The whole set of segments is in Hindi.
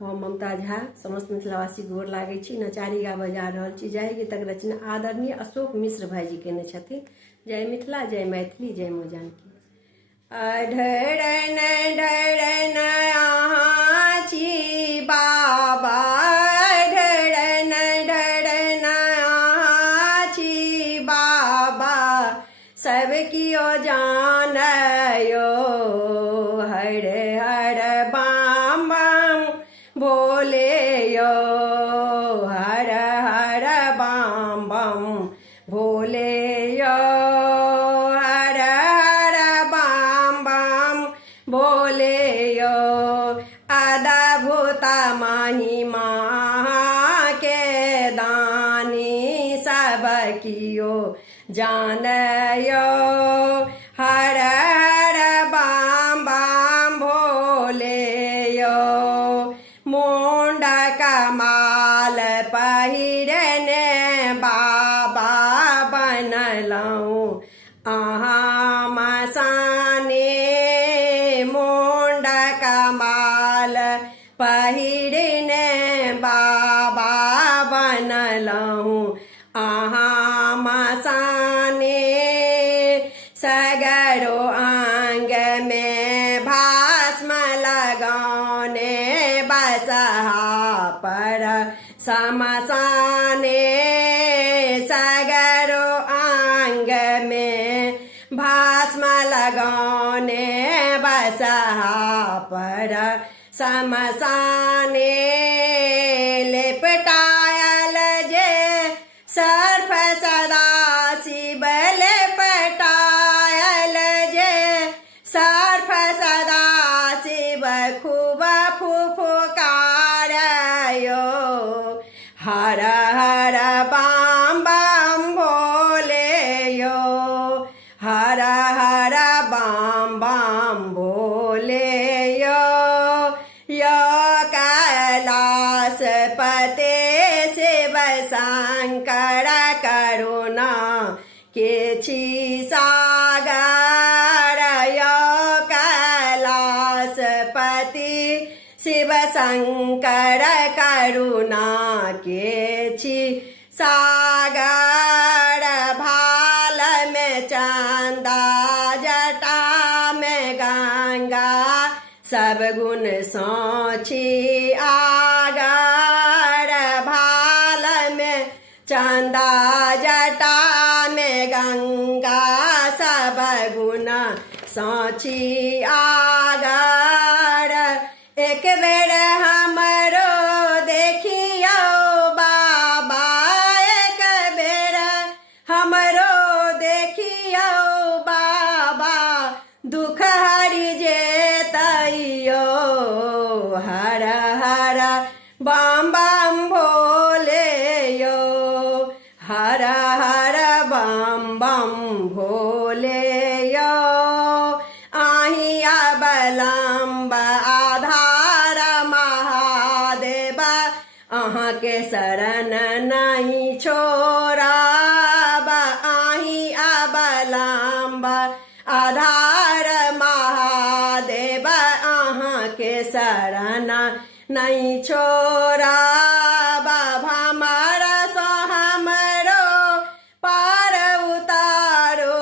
हम ममता झा समस्त मिथिलावासी गोर लागै छी। नचारी गा बजा रहल छी। जय गीतक रचना आदरणीय अशोक मिश्र भाईजी केने छथिन। जय मिथिला, जय मैथिली, जय माँ जानकी। ढरन ढरन अहाँ छी बाबा, ढरन ढरन अहाँ छी बाबा, सब कियो जानयो हर हर बाम बाम भोले यो, हर हर बाम बाम भोले यो, हर हर बाम बाम भोले यो। अद्भुत महिमा के दानी सब कियो जानयो हर हर बाम बाम भोले यो। मुंडक माल पहिरने बाबा बनलहुँ अहाँ मसाने, मुंडक माल पहिरने बाबा बनलहुँ अहाँ मसाने। सगरो आंग में भस्म लगाने बसहा पर समसाने, सगरो आंग में भस्म लगाने बसहा पर समसाने। लिपटायल जे सर्फ सदा शिव, लिपटायल जे सर्फ सदा शिव, खूब फुफुकारयो हर हर बाम बाम भोले यो, हर हर बाम बाम भोले यो। यो कैलाश पते शिव शंकर करुणा के छी सागर, यो कैलाश पति शिव शंकर करुणा के छी सागर। भाल में चंदा जटा में गंगा, सब गुण सोची आगर। भाल में चंदा जटा में गंगा, सब गुण सोची आगर। एक बेर हमरो देखियो बाबा, एक बेर हमरो देखियो बाबा, दुख हरि जेतैयो हर हर बाम बाम भोले यो, हर हर बाम बाम भोले यो। आही अवलंब आधार महादेव, अहाँ के शरण नहीं छोड़ब। आही अवलंब आधार महादेव, अहाँ के शरण नहीं छोड़ब। भमर सो हमरो पार उतारो,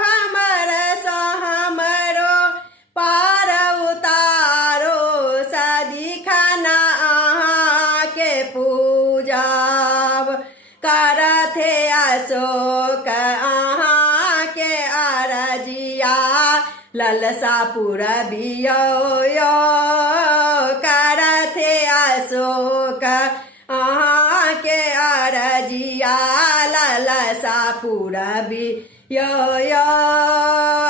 भमर सो हमरो पार उतारो, सदिखन अहाँ के पूजब करथे अशोक अहाँ के अरजिया। ललसा पुरबियो यो करथे अशोक अहाँ के अरजिया, ललसा पुरबियो यो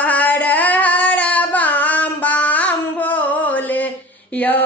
हर हर बाम बाम भोले यो।